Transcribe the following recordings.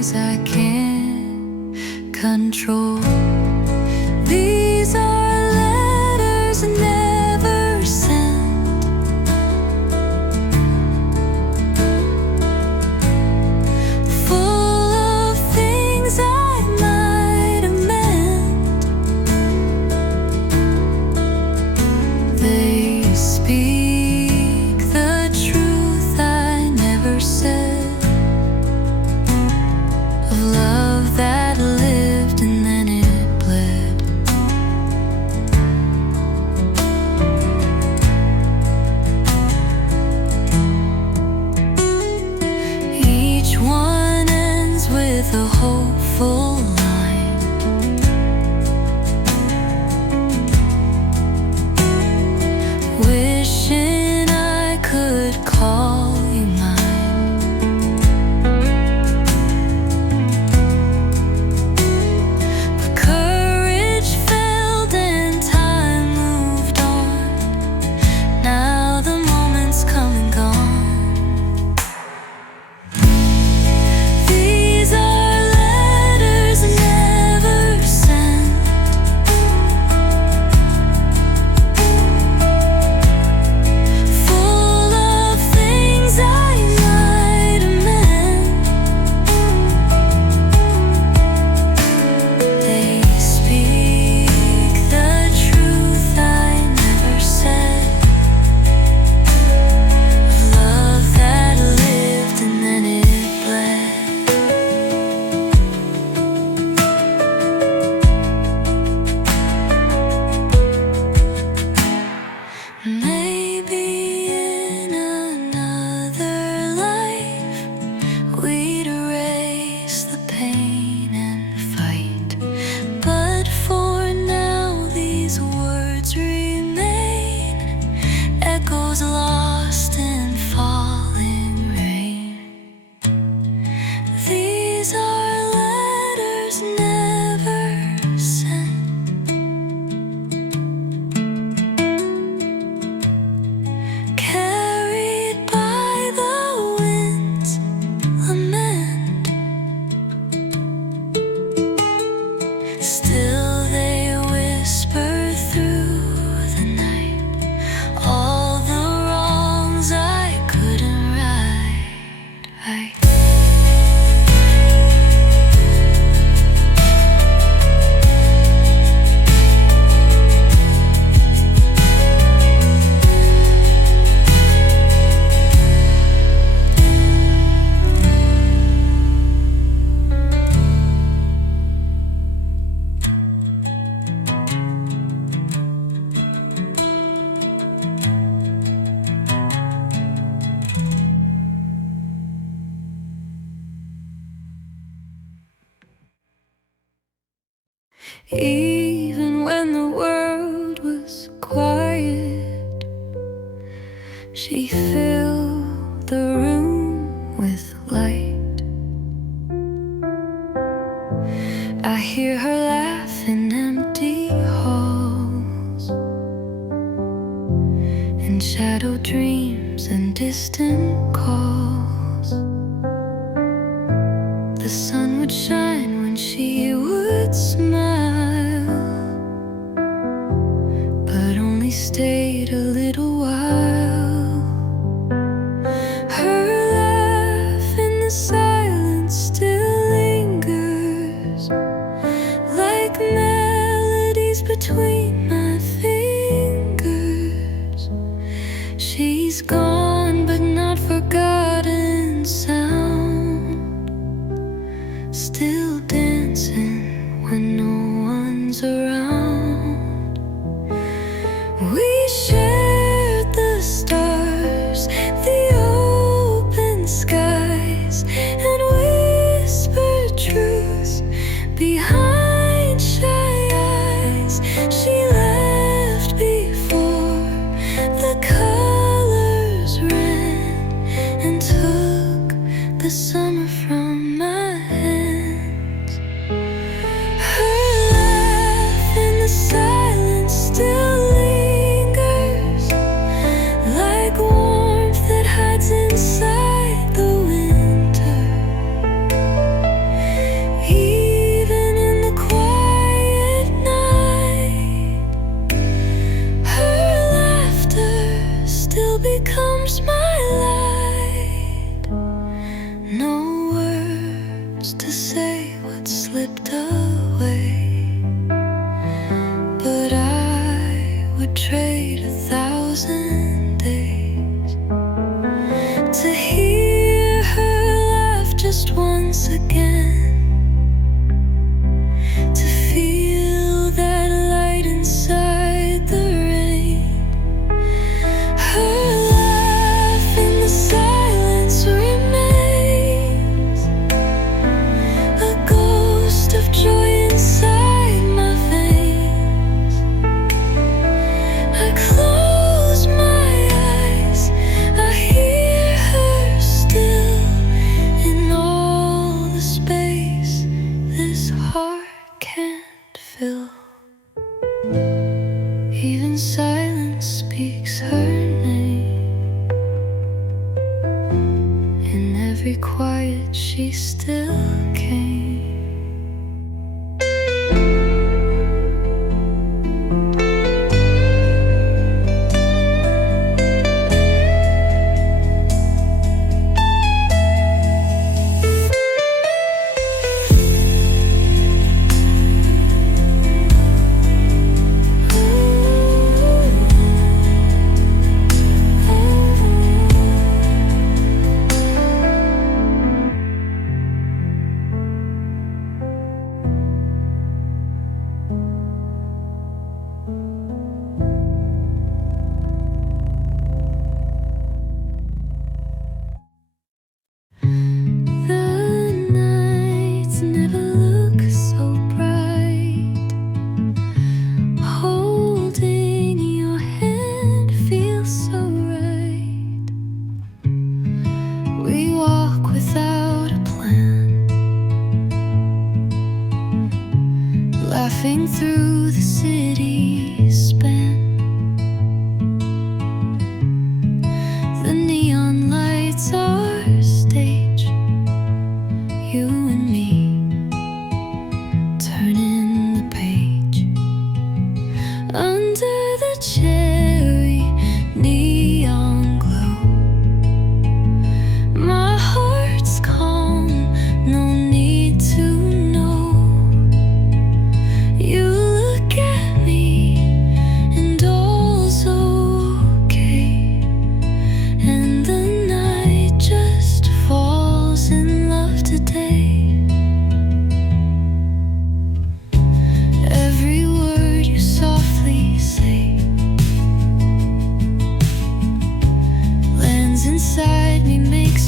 ways I can't control. These are letters never sent, full of things I might have meant. They speak the truth I never said, of love that lived and then it bled. Each one ends with a hopeful line, wishing I could call you mine. But courage failed and time moved on. Now the moment's come and gone. These are letters never sent, full of things I might have meant. They speak the truth I never said, of love that lived and then it bled. Maybe in another life we'd erase the pain and fight, but for now these words remain, echoes lost in falling rain. These are letters never sent, carried by the wind's lament. Still they whisper through the night all the wrongs I couldn't right. Even when the world was quiet, she filled the room with light. I hear her laugh in empty halls, in shadow dreams and distant calls. The sun would shine when she would smile, but only stayed a little while. Her laugh in the silence still lingers, like melodies between my fingers. She's gone but not forgotten sound, still dancing when no one's around. We shared the stars, the open skies, and whispered truths behind shy eyes. She left before the colors ran and took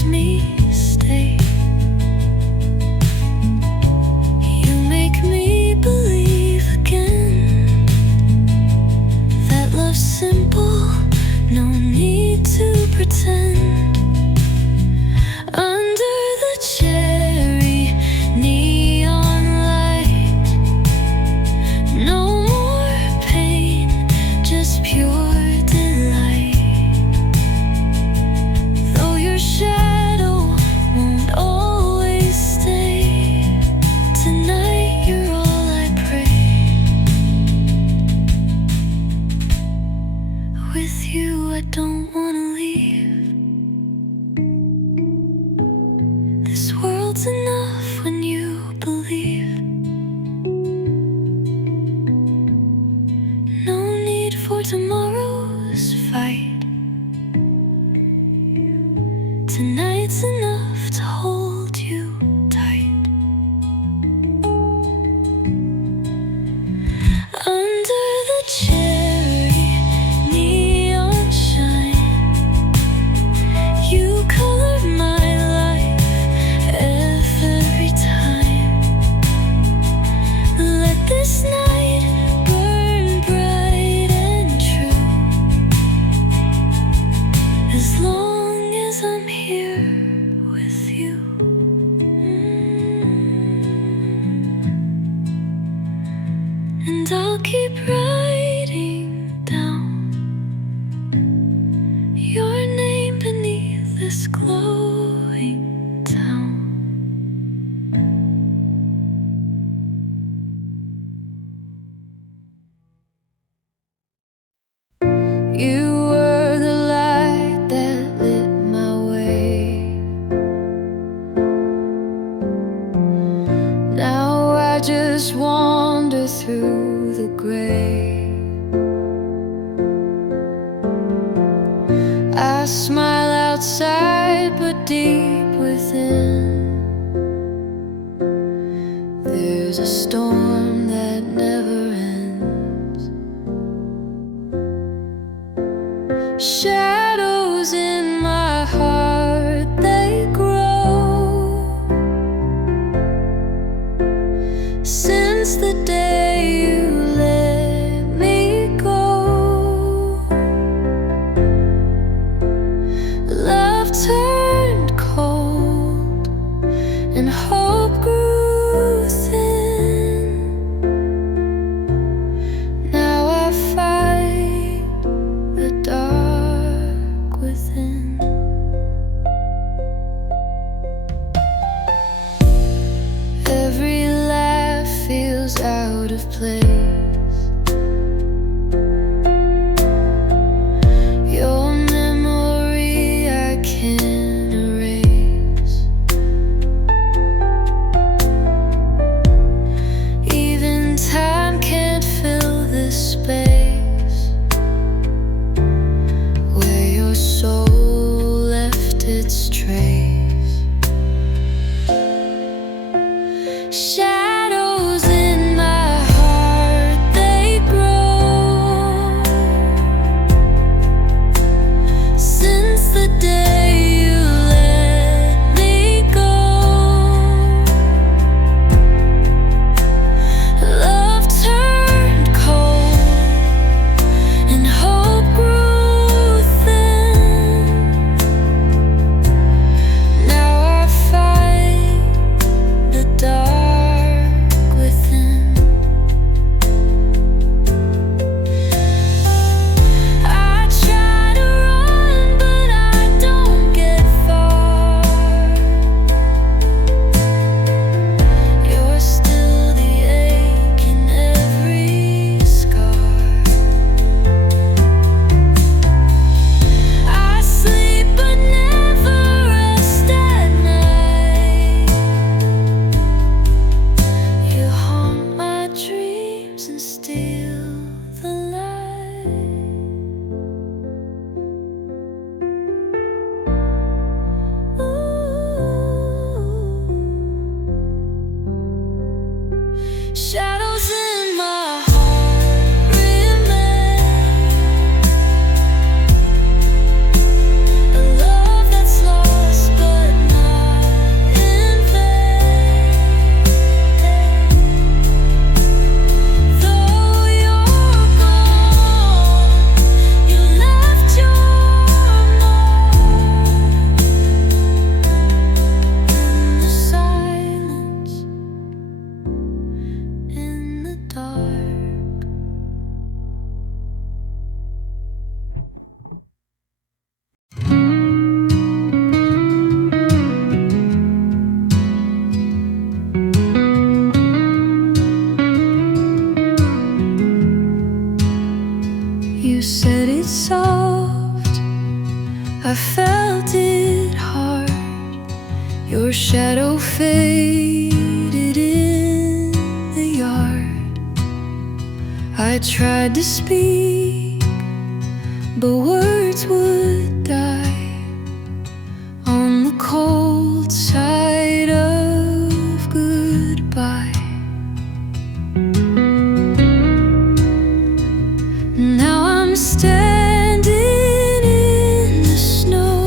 makes me stay. You make me believe again that love's simple, no need to pretend. Under the cherry neon light, no more pain, just pure delight. Though your shadow won't always stay, tonight you're all I pray. With you I don't wanna leave. This world's enough when you believe. No need for tomorrow's fight. Tonight's enough to hold you tight. Under the cherry neon shine, you color my life every time. Let this night burn bright and true, as long as I'm here with you. And I'll keep writing down your name beneath this glowing town. You were the light that lit my way. Now I just wander through the gray. I smile outside, but deep within there's a storm that never ends. Shadows in my heart, they grow since the day you let me go. Love turned cold and hope grew thin. Now I fight the dark within. I felt it hard. Your shadow faded in the yard. I tried to speak, but words would die on the cold side of goodbye. Now I'm standing in the snow,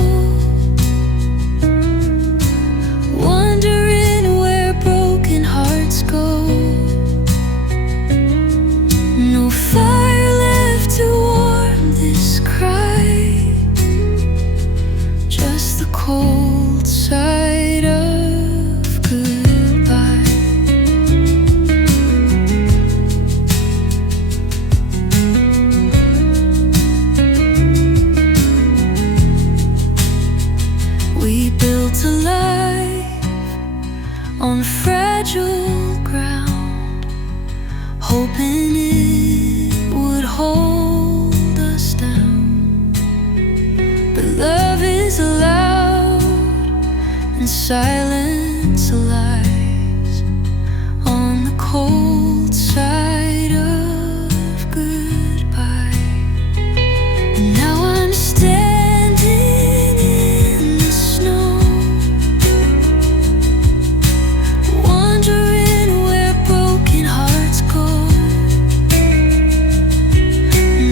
wondering where broken hearts go. No fire left to warm this cry, just the cold side of goodbye. We built a life on fragile ground, hoping it would hold us down. But love is loud and silence lies on the cold side of goodbye. And now I'm standing in the snow, wondering where broken hearts go.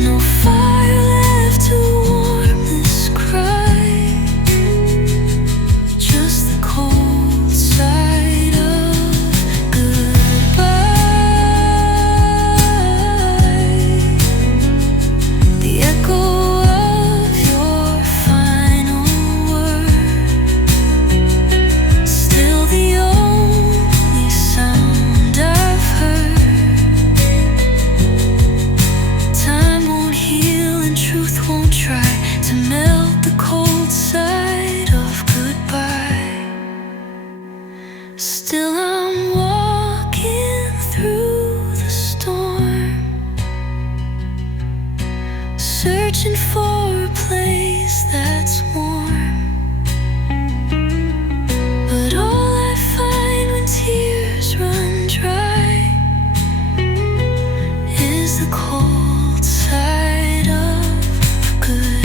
No fire left to warm this cry, just the cold side of goodbye. The echo of your final word, still the only sound I've heard. Time won't heal and truth won't try to melt the cold side of goodbye. Still I'm walking through the storm, searching for a place that's warm. But all I find when tears run dry is the cold side of goodbye.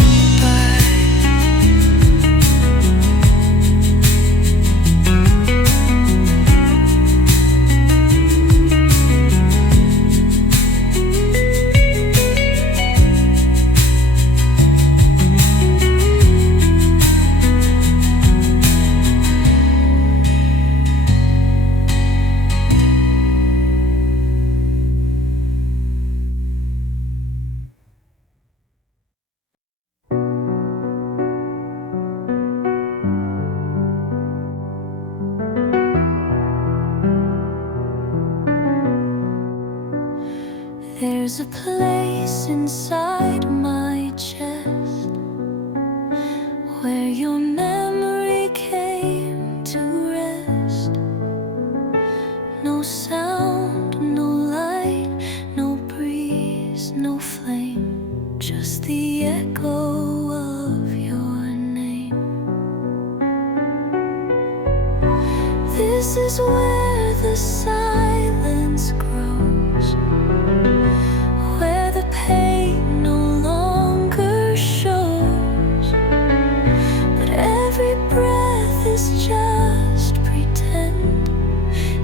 There's a place inside my chest where your memory came to rest. No sound, no light, no breeze, no flame, just the echo of your name. This is where the silence grows, where the pain no longer shows. But every breath is just pretend,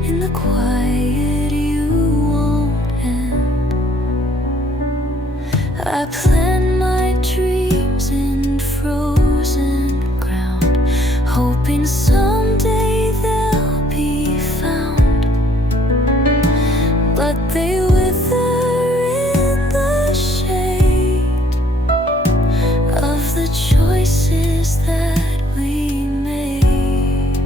in the quiet you won't end. I plan my dreams in frozen ground, hoping someday they'll be found. But they wither in the shade of the choices that we made.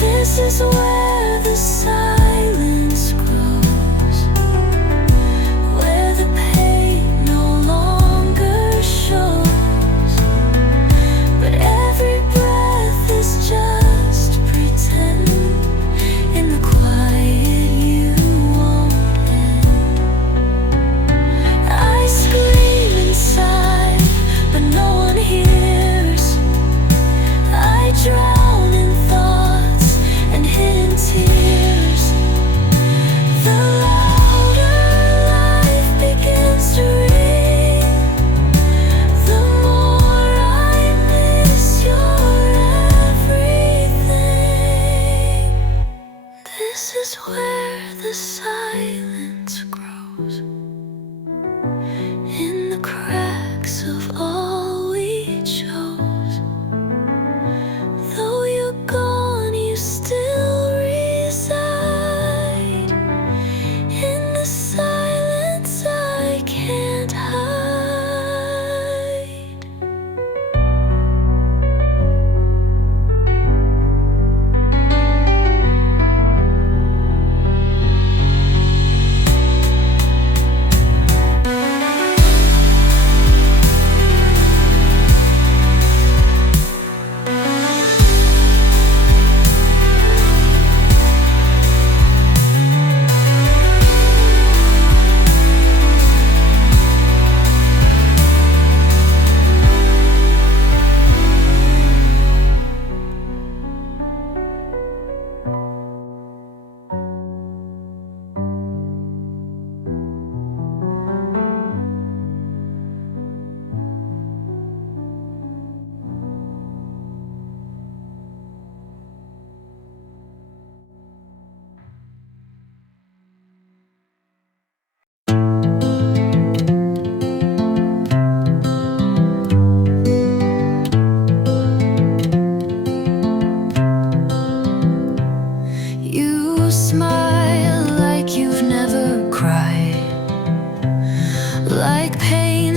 This is where the silence grows, where the pain no longer shows. But every breath is just pretend, in the quiet you won't end. I scream inside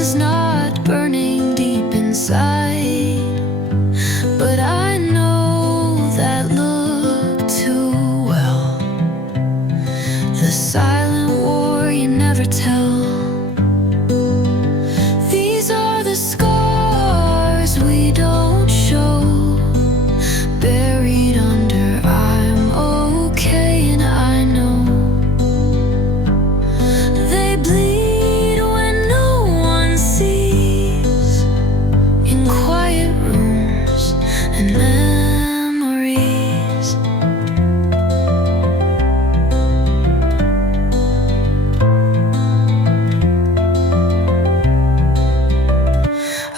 is not burning deep inside, but I know that look too well. The silent war you never tell. These are the scars we don't show, buried under I'm okay, and I know they bleed when no one sees, in quiet rooms and memories.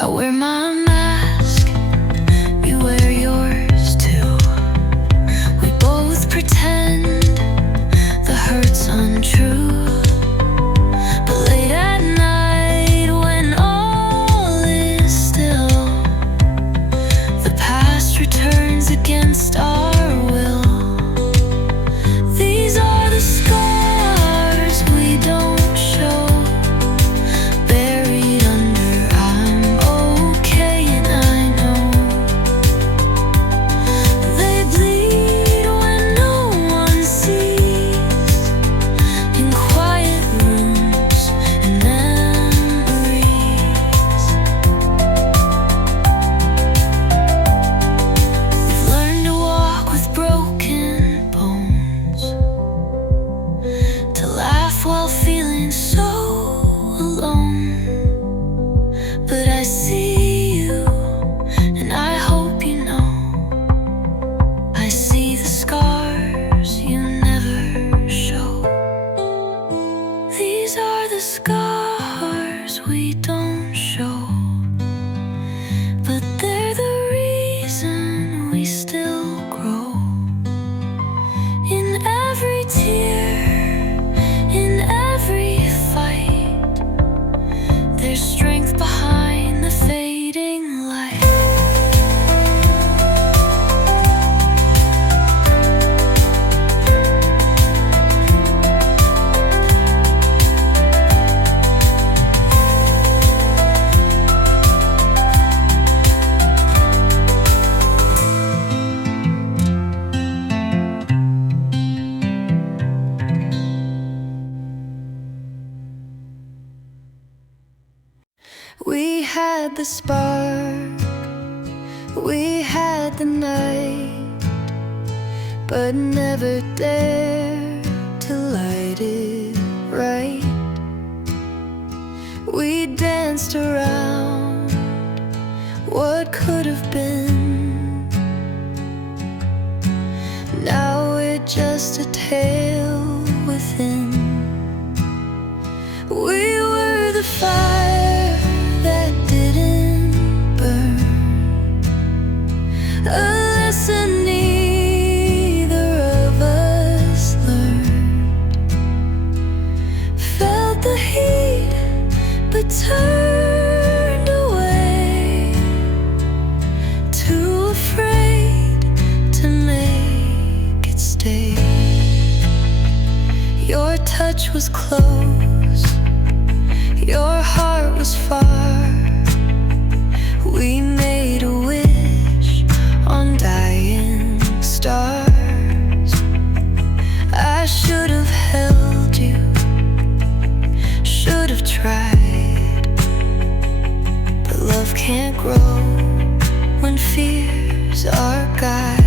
I wear my mask, you wear yours too. We both pretend the hurt's untrue. But late at night, when all is still, the past returns against our will. These are the scars we don't show, buried under I'm okay, and I know they bleed when no one sees, in quiet rooms and memories. We've learned to walk with broken bones, to laugh while feeling so alone. But I see you, and I hope you know, I see the scars you never show. These are the scars we don't show, but they're the reason we still grow. In every tear, in every fight, there's strength behind the fading light. We had the spark, we had the night, but never dared to light it right. We danced around what could have been. Now we're just a tale within. We were the fire that didn't burn, a lesson neither of us learned. Felt the heat, but turned away, too afraid to make it stay. Your touch was close, your heart was far. We made a wish on dying stars. I should have held you, should have tried, but love can't grow when fears are guide.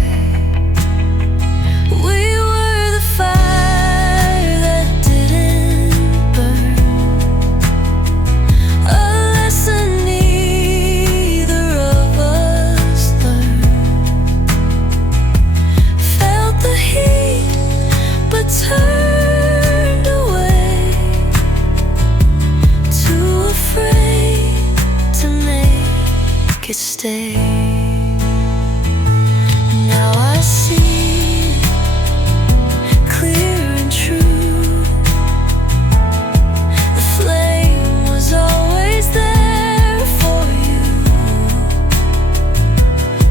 We were the fire that didn't burn, a lesson neither of us learned. Felt the heat, but turned away, too afraid to make it stay. Now I see clear and true, the flame was always there for you,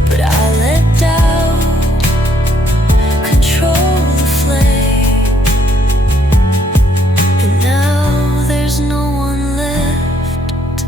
but I let doubt control the flame, and now there's no one left to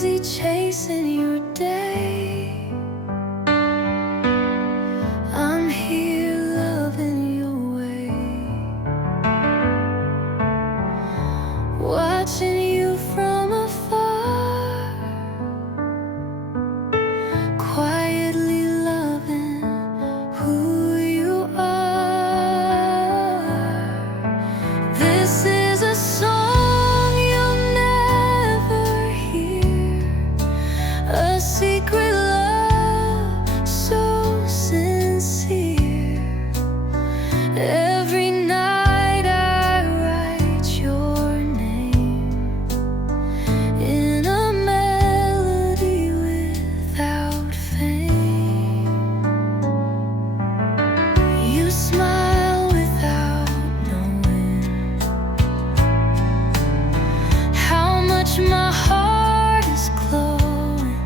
busy chasing your day. I'm here loving your way, watching you from afar, quietly loving who you are. This is a song you'll never hear, a secret love so sincere. Every night I write your name in a melody without fame. You smile without knowing how much my heart is glowing.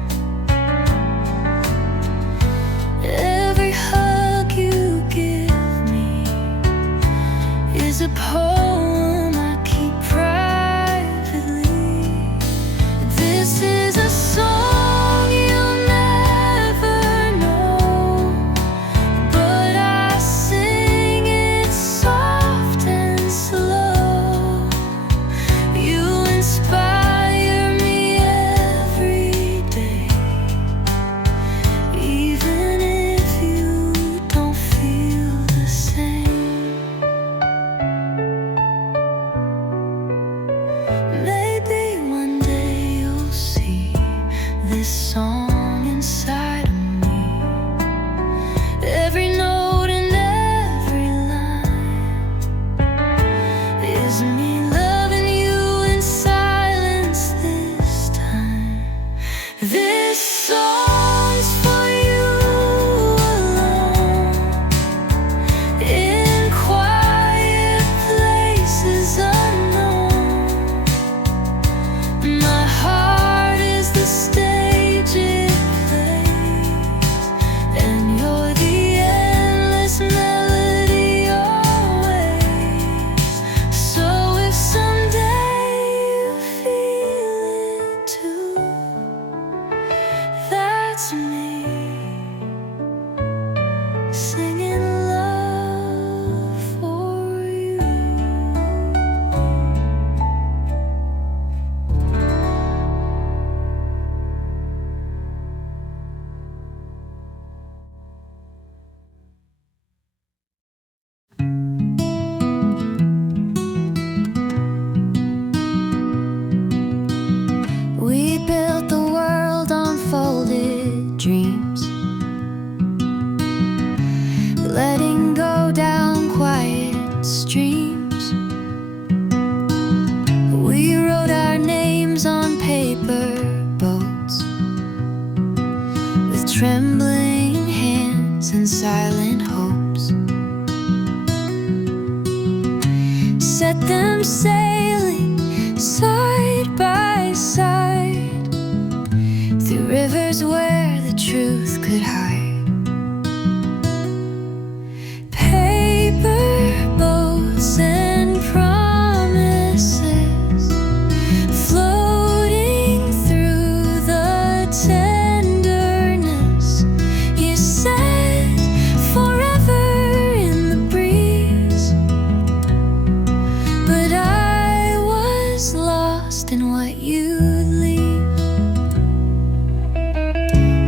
Every hug you give me is a poem I keep privately. This is a song you'll never know, but I sing it soft and slow. You inspire me every day, even if you don't feel the same. Maybe one day you'll see this song inside of me. Every note and every line is me loving you in silence this time. This song's for you alone, in quiet places unknown. My heart is the stage it plays, and you're the endless melody always. So if someday you feel it too, that's me singing love for you. We built the world on folded dreams, letting go down quiet streams. We wrote our names on paper boats, with trembling hands and silent hopes. Set them sailing side by side, through rivers where the truth could hide. Paper boats and promises, floating through the tenderness. You said forever in the breeze, but I was lost in what you'd leave.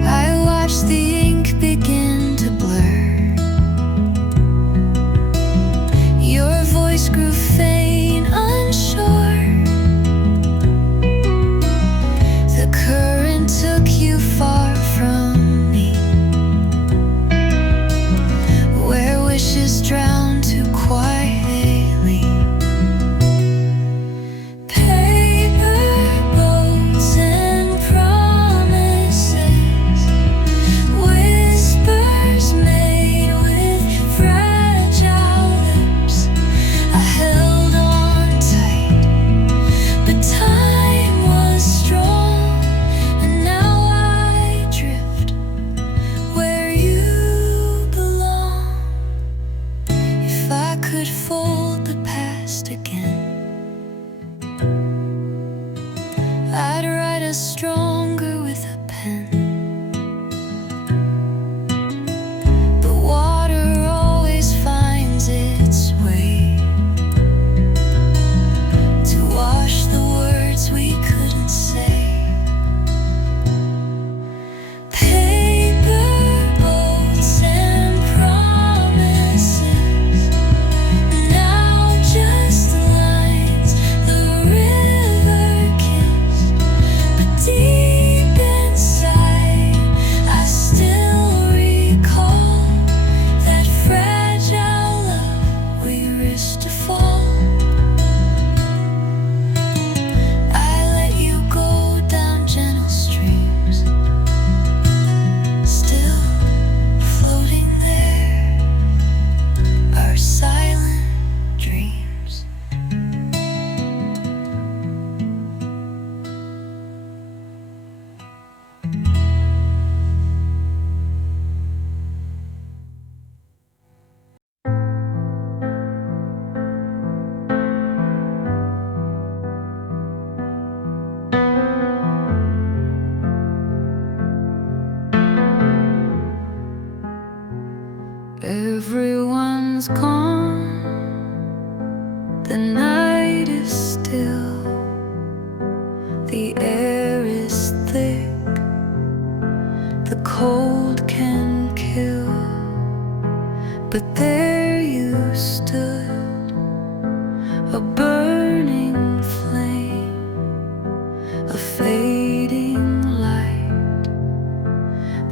I watched the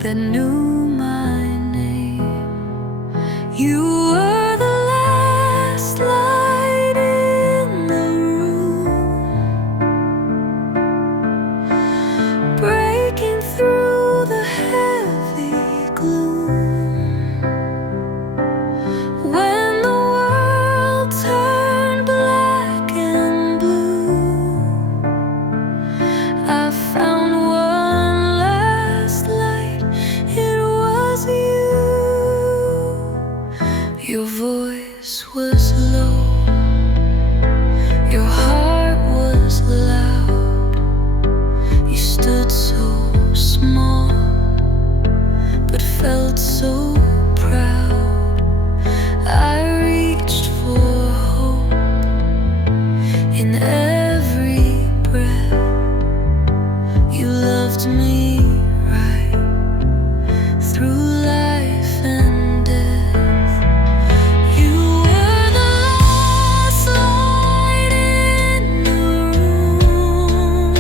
that knew my name. You were the last light in the room, breaking through the heavy gloom. When the world turned black and blue, I found one last light. It was you. Your voice was low, your heart was loud. You stood so small, but felt so proud. I reached for hope in every breath. You loved me right through life and death. You were the last light in the room,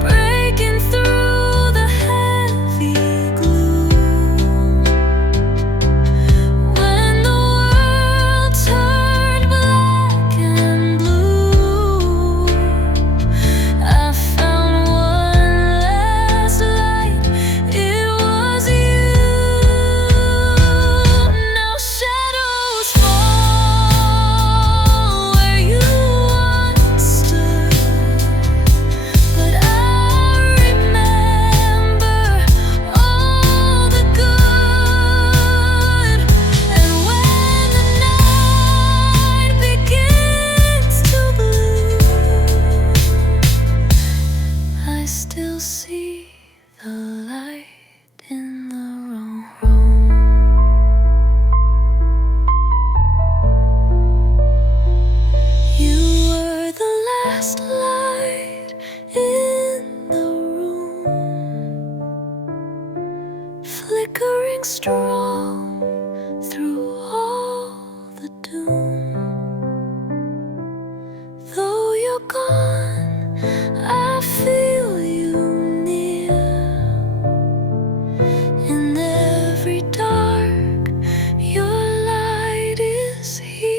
breaking through the heavy gloom. When the world turned black and blue, I found one last light. It was you. Now shadows fall where you once stood, but I remember all the good. And when the night begins to blue, I still see the light in the wrong room. You were the last light in the room, flickering strong through all the doom. Though you're gone, I feel you near. In every dark, your light is here.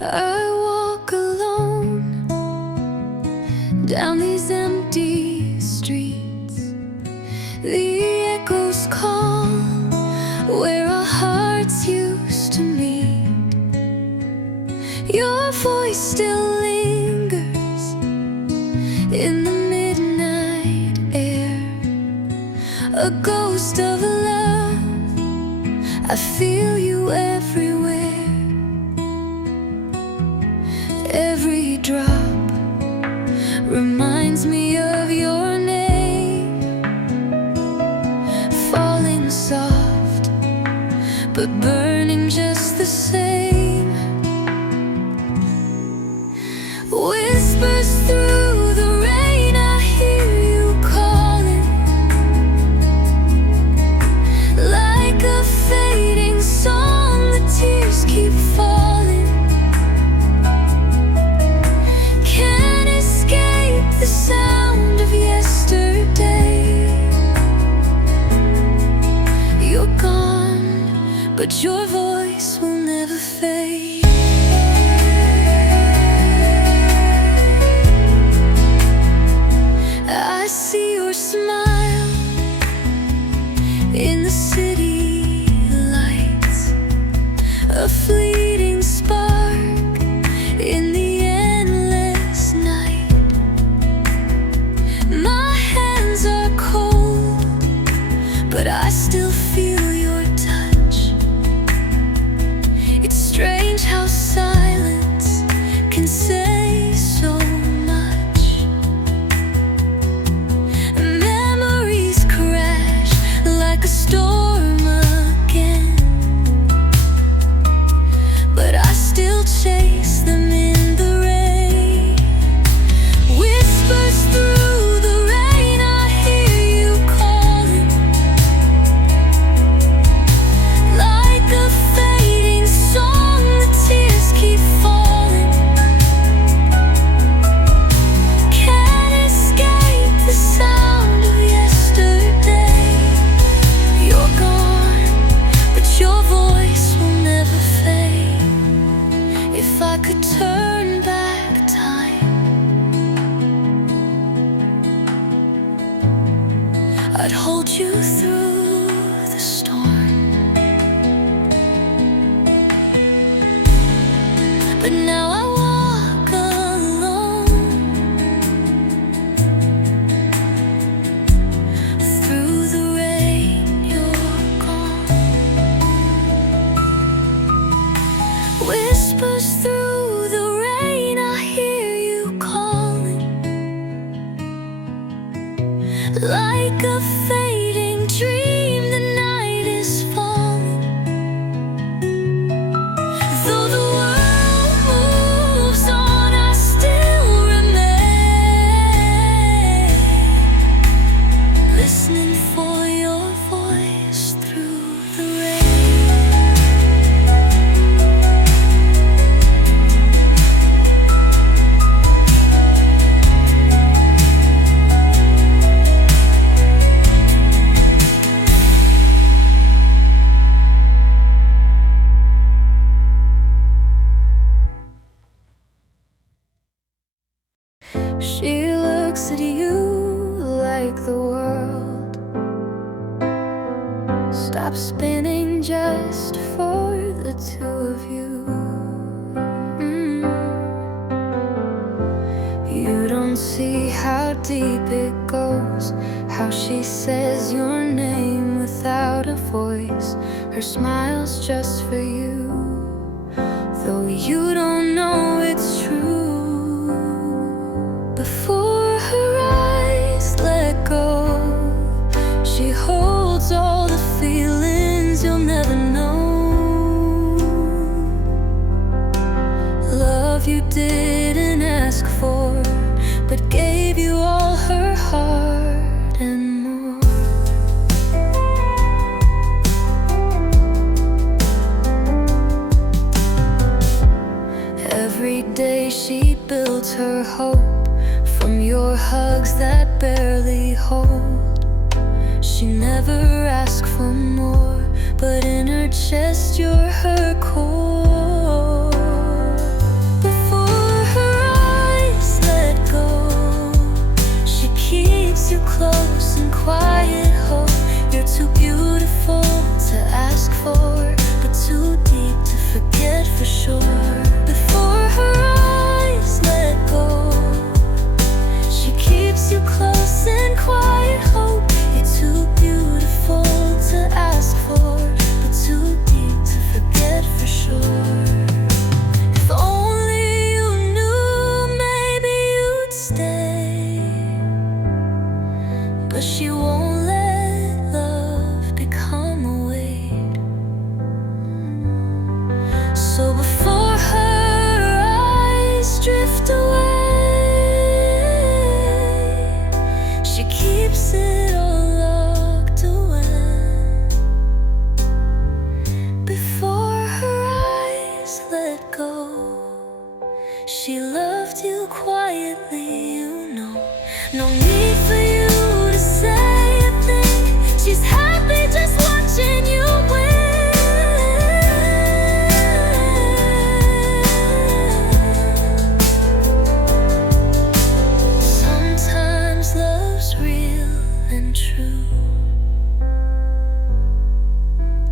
I walk alone down these empty streets. The echoes call where our hearts used to meet. Your voice still lingers in the midnight air, a ghost of love. I feel you everywhere. Every drop reminds me of your name, falling soft but burning just the same. Whispers through the rain, I hear you calling, like a fading song. The tears keep falling, can't escape the sound of yesterday. You're gone, but your voice will never fade. I see your smile in the city lights, a fleeting spark in the endless night. My hands are cold, but I still feel your touch. I'd hold you through the storm. But now I walk alone through the rain, you're gone. Whispers through the rain, I hear you calling, like a fading dream, the night is falling. Though the world moves on, I still remain, listening for your voice through the rain. She looks at you like the world stops spinning just for the two of you. You don't see how deep it goes, how she says your name without a voice. Her smile's just for you, though you don't know it's true. Before her eyes let go, she holds all the feelings you'll never know. Love you didn't ask for, but gave you all her heart and more. Every day she builds her hope from your hugs that barely hold. She never asked for more, but in her chest you're her core. Before her eyes let go, she keeps you close in quiet hope. You're too beautiful to ask for, but too deep to forget for sure. Before her eyes let go, keeps you close in quiet hope. You're too beautiful to ask for, but too deep to forget for sure. If only you knew, maybe you'd stay, but she won't let love become a weight. So before her eyes drift away, keeps it all locked away. Before her eyes let go, she loved you quietly, you know. No need for you to say a thing. She's happy just watching you win. Sometimes love's real and true,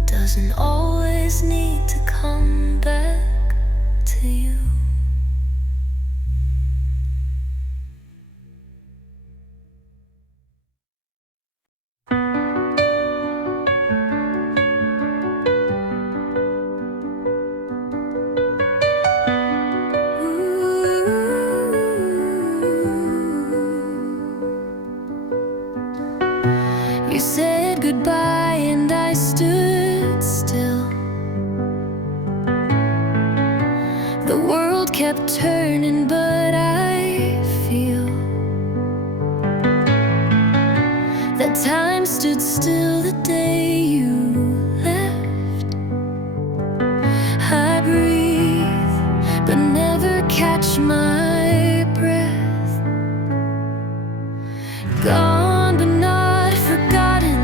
doesn't always need to come back to you. You said goodbye and I stood still. The world kept turning, but I feel that time stood still the day you left. I breathe, but never catch my breath. Gone, but not forgotten.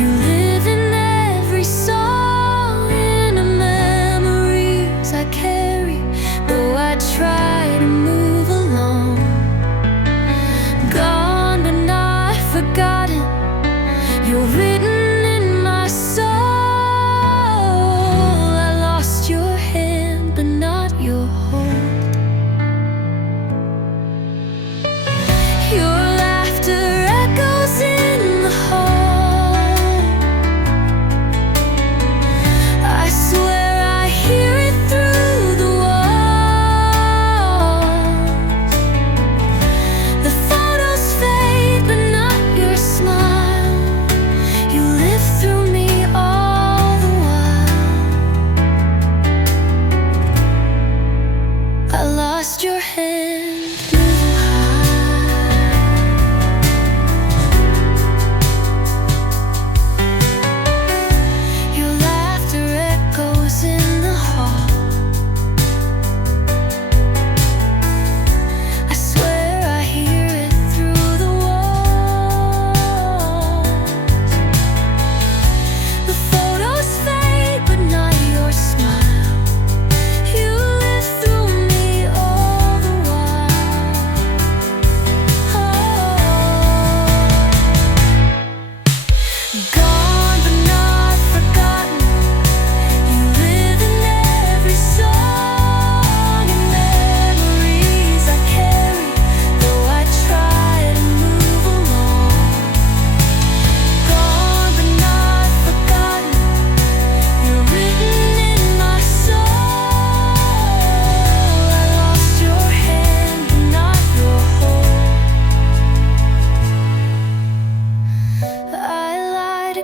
You live in every song, in the memories I carry, though I try to move along. Gone, but not forgotten.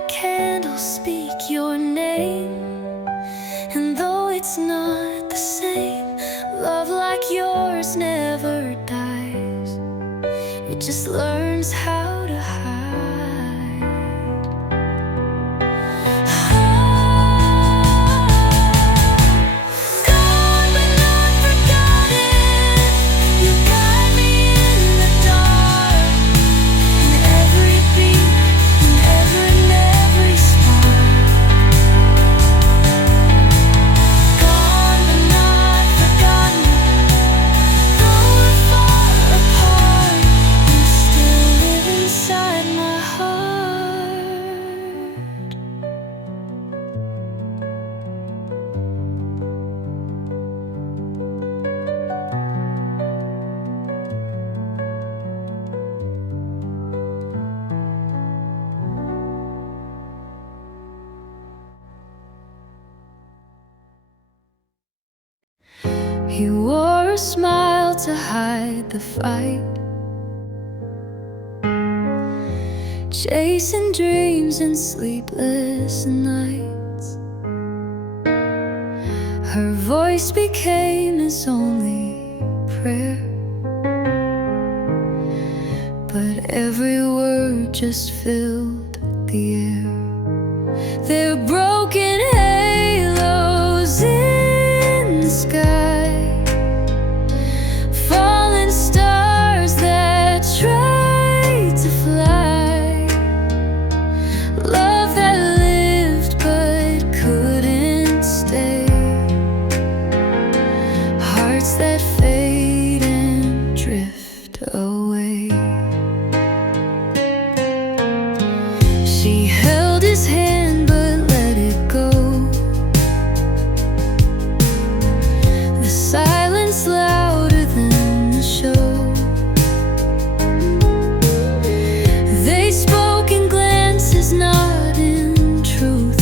like candles speak your name. And though it's not the same, love like yours never dies. It just learns how to hide. Gone but not forgotten. You guide me in the dark, in every beat, in every spark. Gone but not forgotten. Though we're far apart, you still live inside my heart. He wore a smile to hide the fight, chasing dreams in sleepless nights. Her voice became his only prayer, but every word just filled the air. Their broken halos in the sky, fallen stars that tried to fly. Love that lived but couldn't stay. Hearts that fade and drift away. She held his hand but let it go. The silence louder than the show. They spoke in glances, not in truth,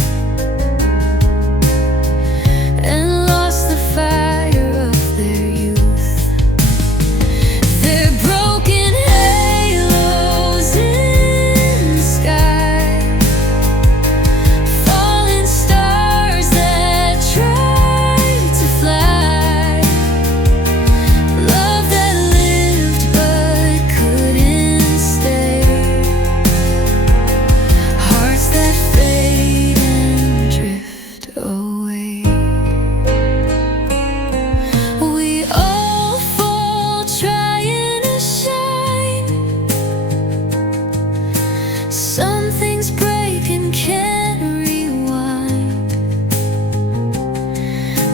and lost the fire of their youth. Their broken halos in the sky, fallen stars that tried to fly. Love that lived but couldn't stay. Hearts that fade and drift away. We all fall trying to shine. Some things break and can't rewind,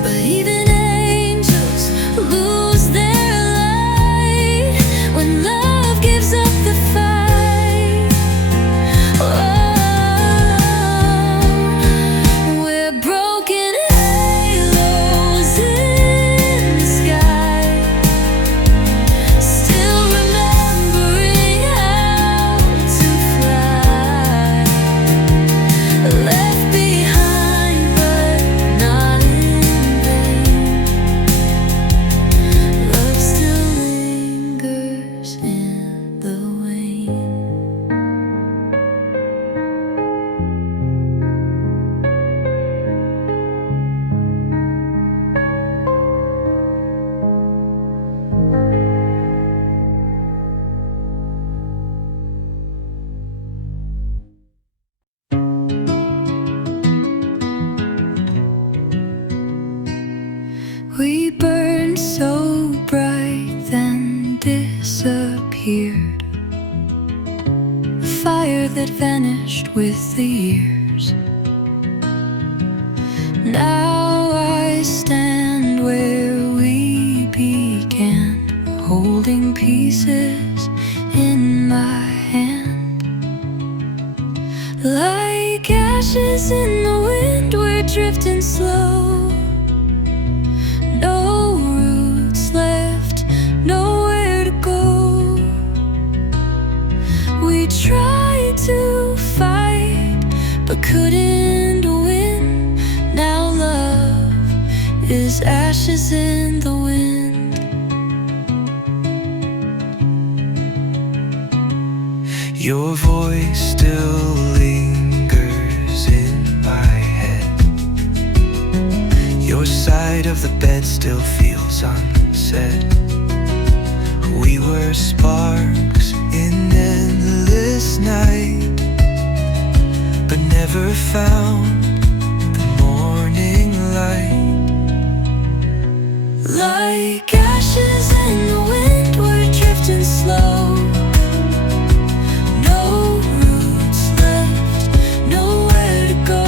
but even angels lose their light when love gives up the fight. Oh, we're broken halos in the sky, still remembering how to fly. Left behind but not in vain. Love still lingers in the wane. We burned so bright, then disappeared. A fire that vanished with the years. Now I stand where we began, holding pieces in my hand. Like ashes in the wind, we're drifting slow. No roots left, nowhere to go. We tried to fight, but couldn't win. Now love is ashes in the wind. Your voice still lingers side of the bed still feels unsaid. We were sparks in endless night, but never found the morning light. Like ashes in the wind, we're drifting slow. No roots left, nowhere to go.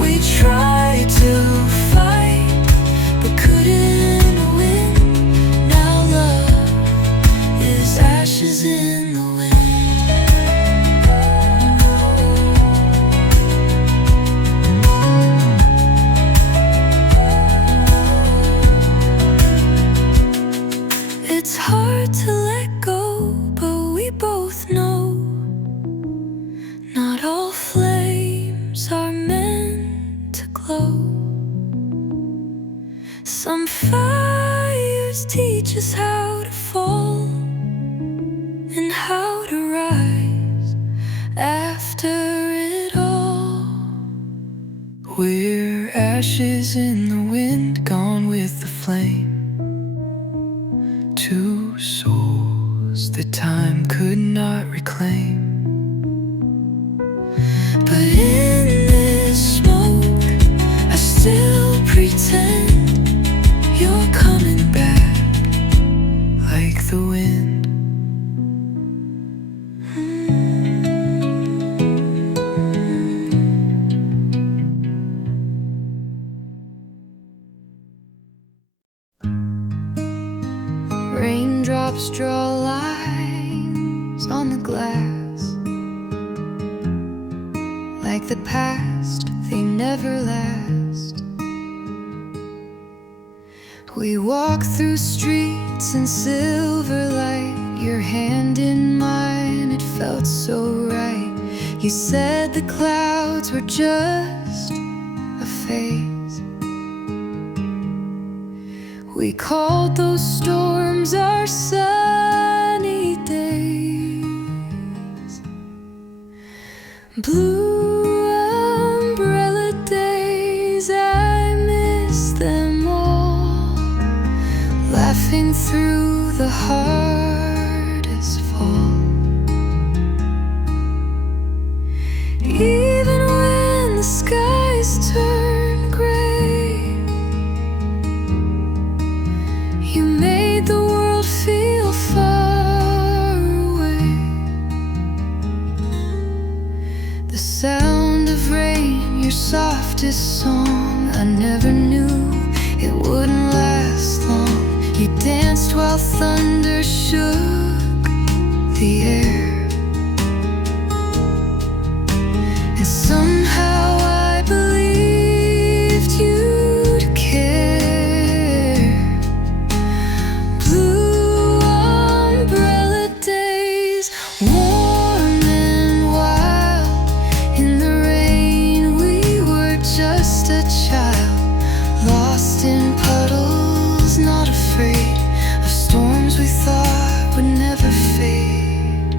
We tried to fight, but couldn't win. Now love is ashes in the wind. It's hard to let go, but we both know not all flames are meant to glow. Some fires teach us how to fall and how to rise after it all. We're ashes in the wind, gone with the flame. Two souls that time could not reclaim. But in this smoke, I still pretend you're coming back. Like the wind. Raindrops draw lines on the glass. Like the past, they never last. We walk through streets in silver light, your hand in mine, it felt so right. You said the clouds were just a phase. We called those storms our sunny days. Blue umbrella days, I miss them all. Laughing through the hardest fall. Even when the skies turn gray, you made the world feel far away. The sound of rain, your softest song, I never knew it wouldn't last long. You danced while thunder shook the air. And somehow I believed you'd care. Blue umbrella days, warm and wild. In the rain we were just a child, lost in puddles, not afraid of storms we thought would never fade.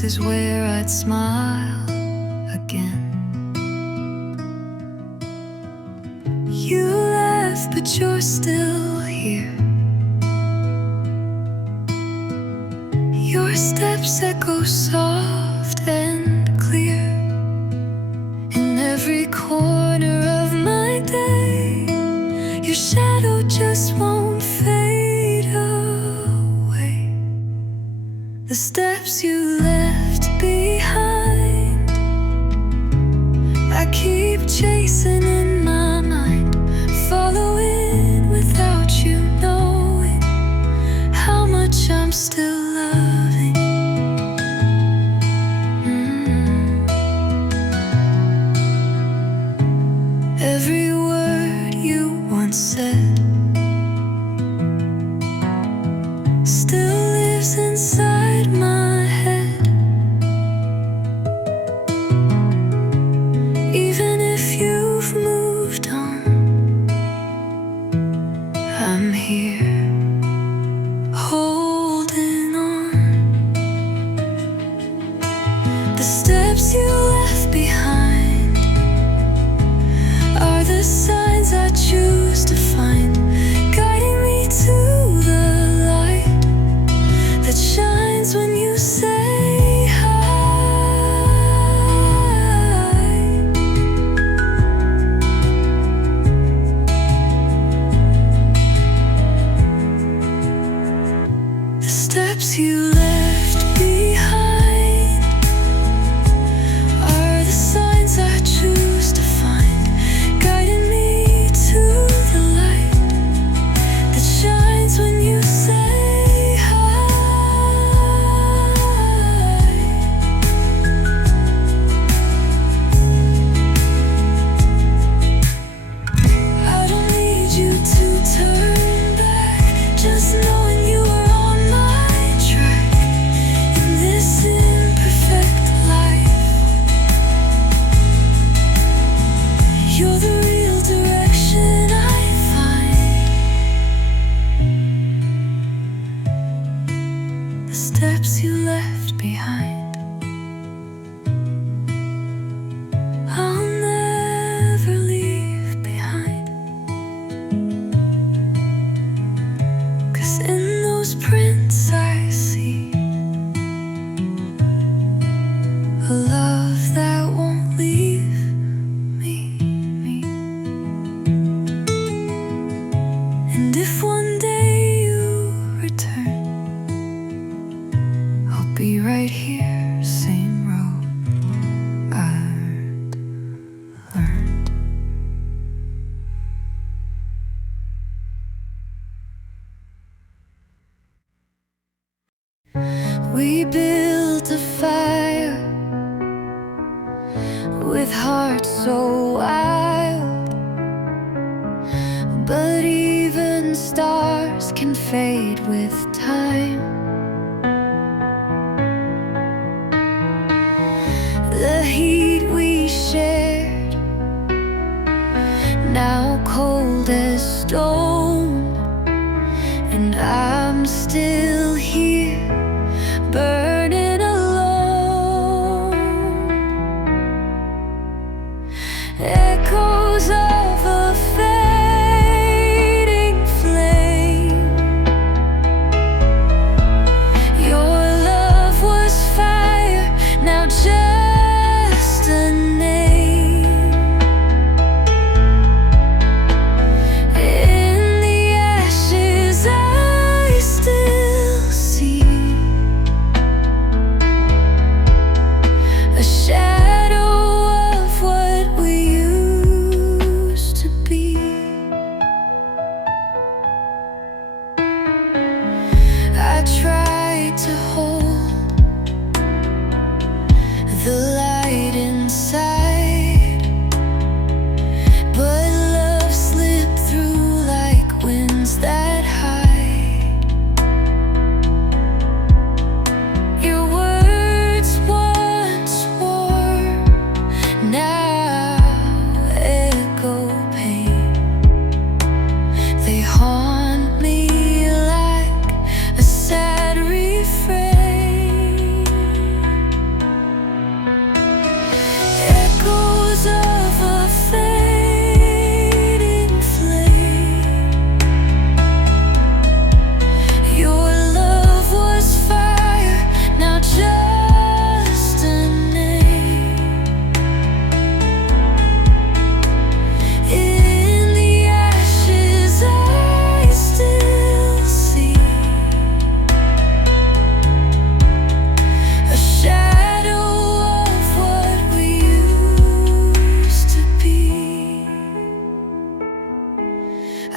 this is where I'd smile again. You left, but you're still here. Your steps echo soft and clear in every corner of my day. Your shadow just won't fade away. The steps you left behind, I keep chasing in my mind, following without you knowing how much I'm still loving. Every word you once said still lives inside my head. Even if you've moved on, I'm here holding on. The steps you left behind are the signs I choose to find, guiding me to the light that shines when you say hi. The steps you left behind are the signs I choose to find, guiding me to the light that shines when you say hi. I don't need you to turn back, just knowing you were on my track in this imperfect life. You're the real direction I find. The steps you left behind, I'll never leave behind. 'Cause in those prints I see a love that won't leave me. And if one day you return, I'll be right here, same road I've learned. We built a fire with hearts so wild, but even stars can fade with time. The heat we shared, now cold as stone, and I'm still here, burning alone. Echoes of a fading flame,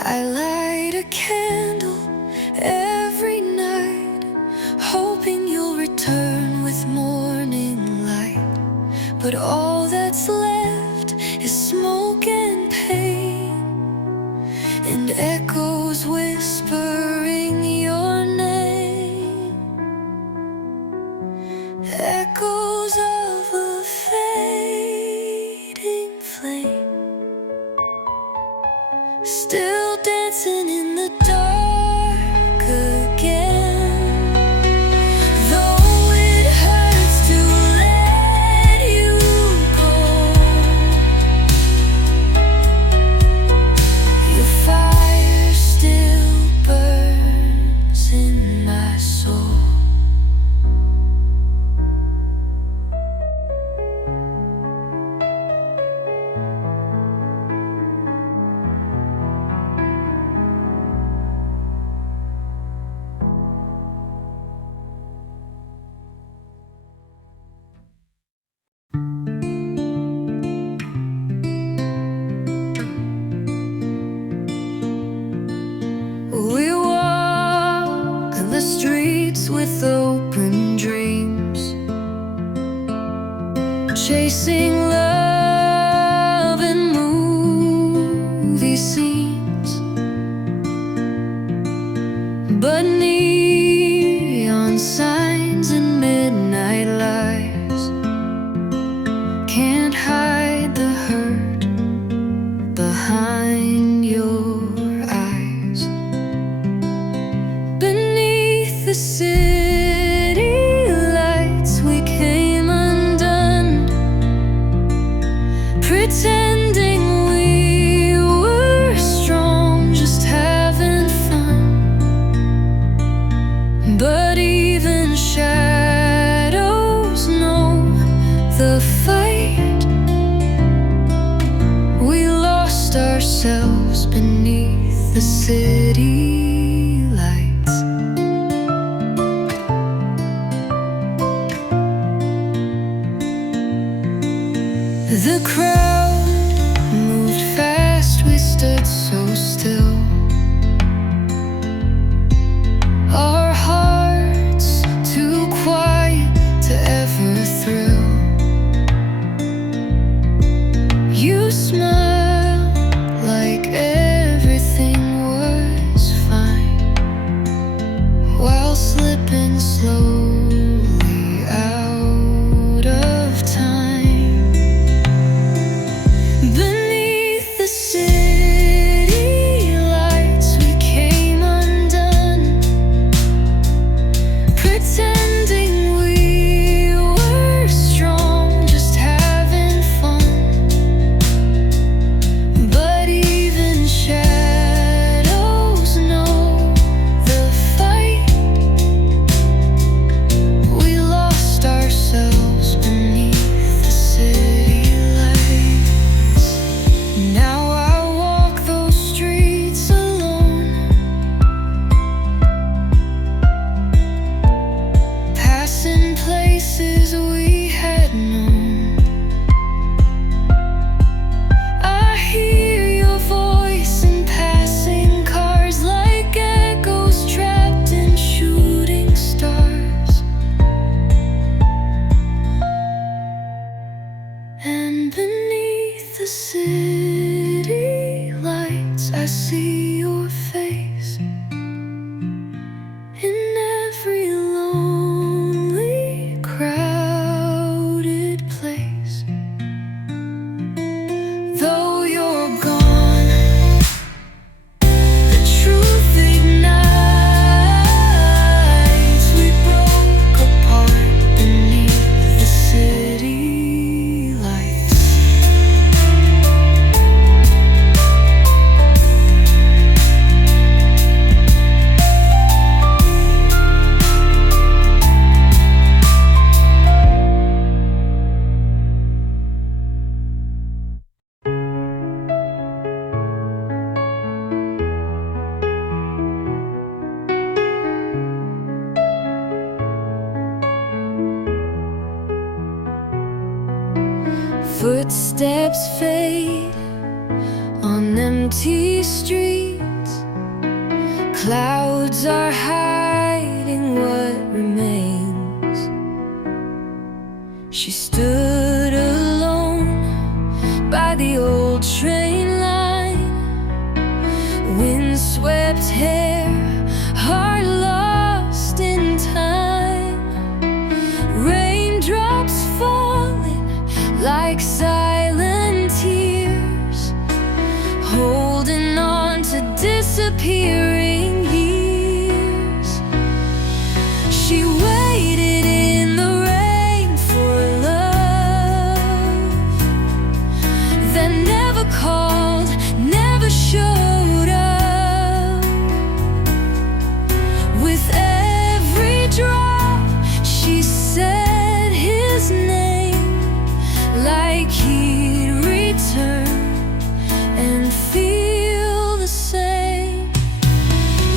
I light a candle every night, hoping you'll return with morning light. But all that's left is smoke and pain, and echoes whispering your name. Echoes of a fading flame, still dancing in the dark again. Though it hurts to let you go, your fire still burns in my soul. We walk the streets with open dreams, chasing love in movie scenes. But neon signs and midnight lights can't hide the hurt behind your eyes. Beneath the city lights we came undone, pretending we were strong, just having fun. But even shadows know the fight. We lost ourselves beneath the city lights. The crowd moved fast, we stood so still, our hearts too quiet to ever thrill. You smiled like everything was fine, while slipping slowly out of time. Beneath the city lights we came undone, pretending we were strong, just having fun. But even shadows know the fight. We lost ourselves beneath the city lights. Now I walk those streets alone, passing places we had known. I hear your voice in passing cars, like echoes trapped in shooting stars. And beneath the city lights I see your face in every lonely, crowded place. Though you're gone, the truth ignites. We broke apart beneath the city lights. Footsteps fade on empty streets, Clouds are hiding what remains. She stood alone by the old train line. Windswept hair, heart lost in time. Raindrops falling like silent tears, holding on to disappearing years. She waited in the rain for love that never called, never showed up. With every drop she said his name, like he'd return and feel the same.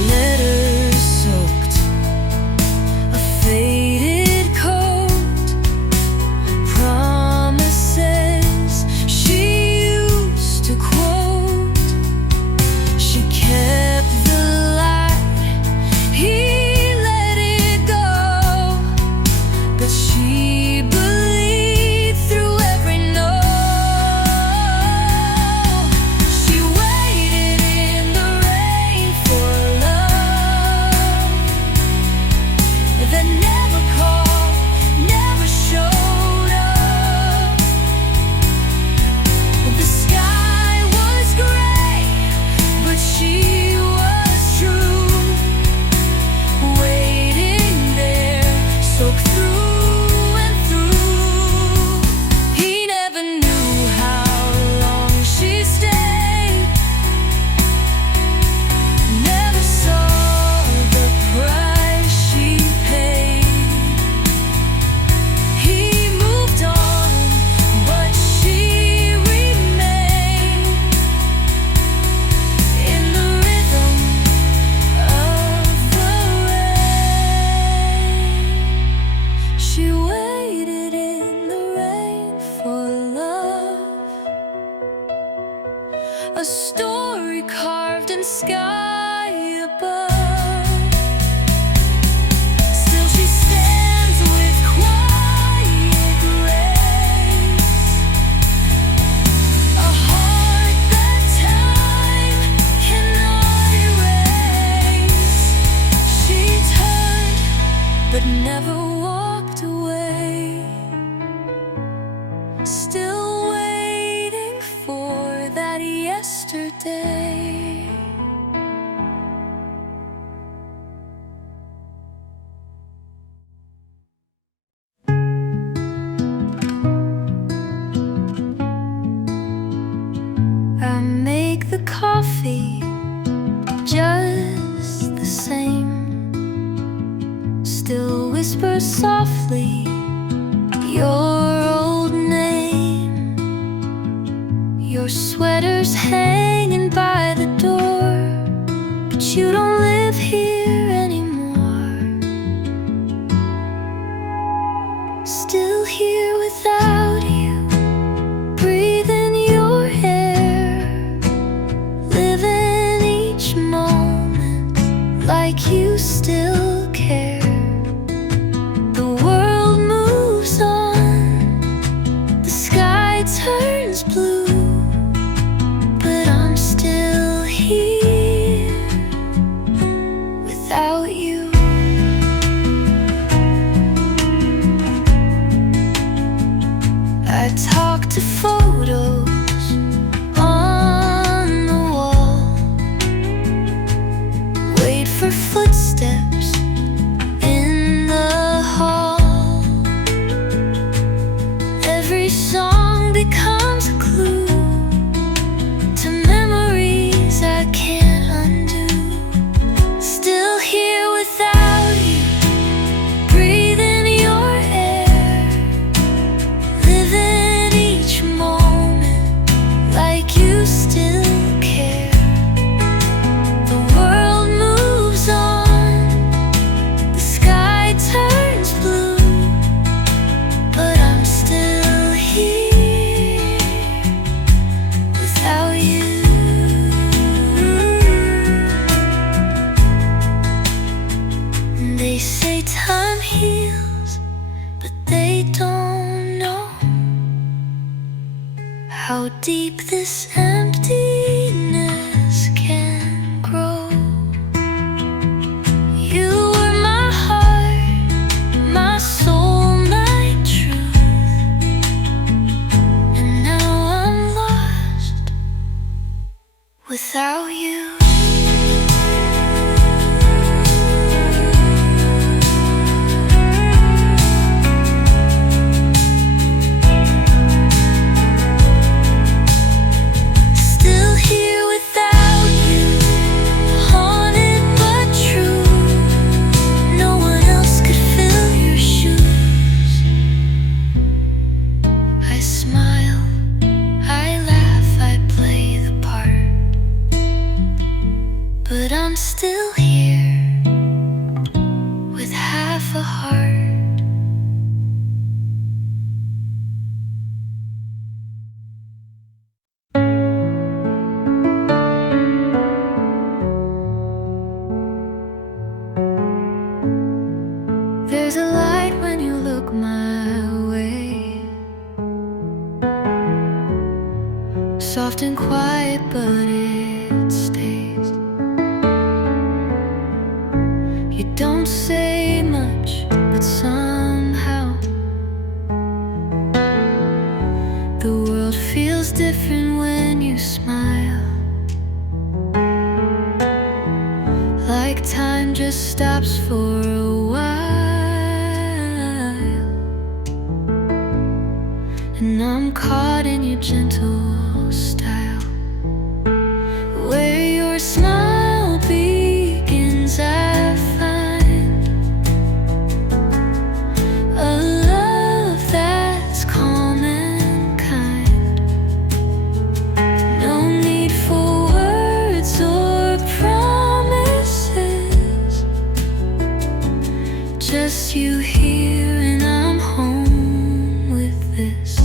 Letters soaked, a faded coat, promises she used to quote. She kept the light, he let it go, but she believed through every no. She waited in the rain for love that never called, never showed up. The sky was gray, but she was true, waiting there, soaked through and through. He never knew how long she stayed, never saw the price she paid. He moved on, but she remained in the rhythm of the rain. She waited in the rain for love, a story carved in sky above. Still she stands with quiet grace, a heart that time cannot erase. She turned but never walked away, still waiting for that yesterday. I make the coffee just the same, still whisper softly your old name. Your sweater's hanging by the door, but you don't live here anymore. Still here without you, breathing your air, living each moment like you still care. The world moves on, the sky turns blue, but I'm still here without you. I talk to photos on the wall, wait for footsteps without you. Still here without you, haunted but true. No one else could fill your shoes. I smile, I laugh, I play the part, but I'm still here with half a heart. There's a light when you look my way, soft and quiet, but it stays. You don't say much, but somehow the world feels different when you smile. Like time just stops for a while, and I'm caught in your gentle style. Where your smile begins, I find a love that's calm and kind. No need for words or promises, just you here and I'm home with this.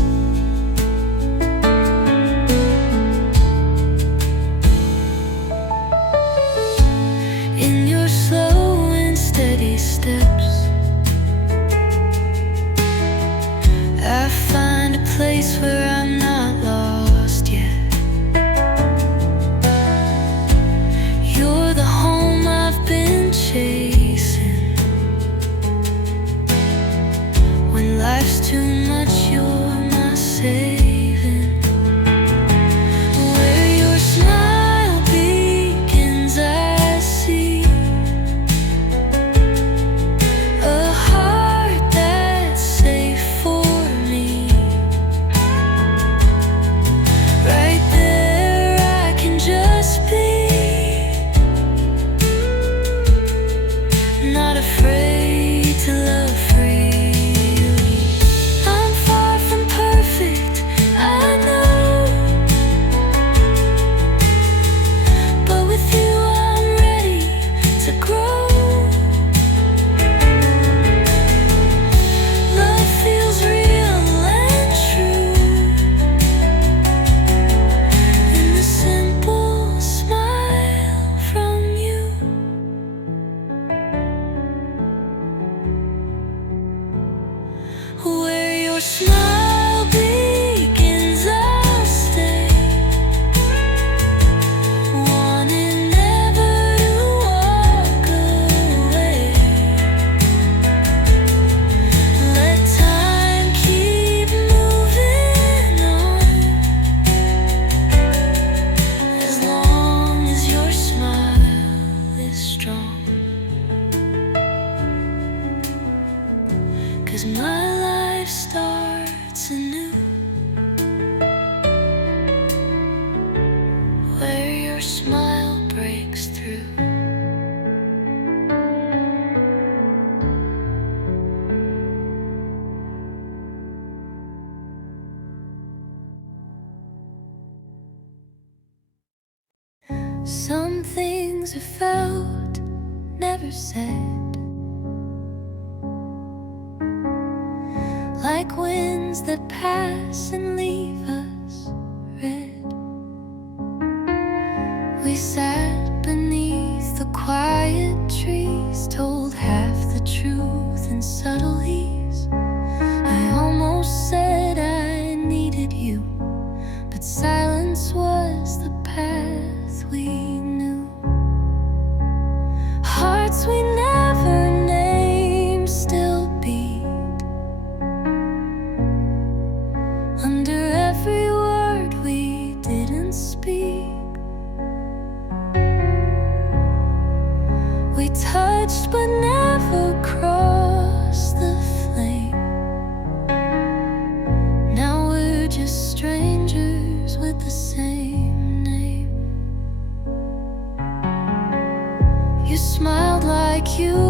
In your slow and steady steps, I find a place where I'm not lost yet. You're the home I've been chasing. When life's too much, you're my saving. Where your smile begins, I see a heart that's safe for me. Right there I can just be, not afraid to love freely. I'm far from perfect, I know, but with you I'm ready to grow. Love feels real and true in the simple smile from you. Where your smile begins, I'll stay, wanting never to walk away. Let time keep moving on, as long as your smile is strong. 'Cause my life starts anew where your smile breaks through. Some things are felt, never said, like winds that pass and leave us red. We sat beneath the quiet trees, told half the truth in subtle ease. I almost said I needed you, but silence was the path we knew. Hearts we never named still beat under every word we didn't speak. but never crossed the flame. Now we're just strangers with the same name. You smiled like you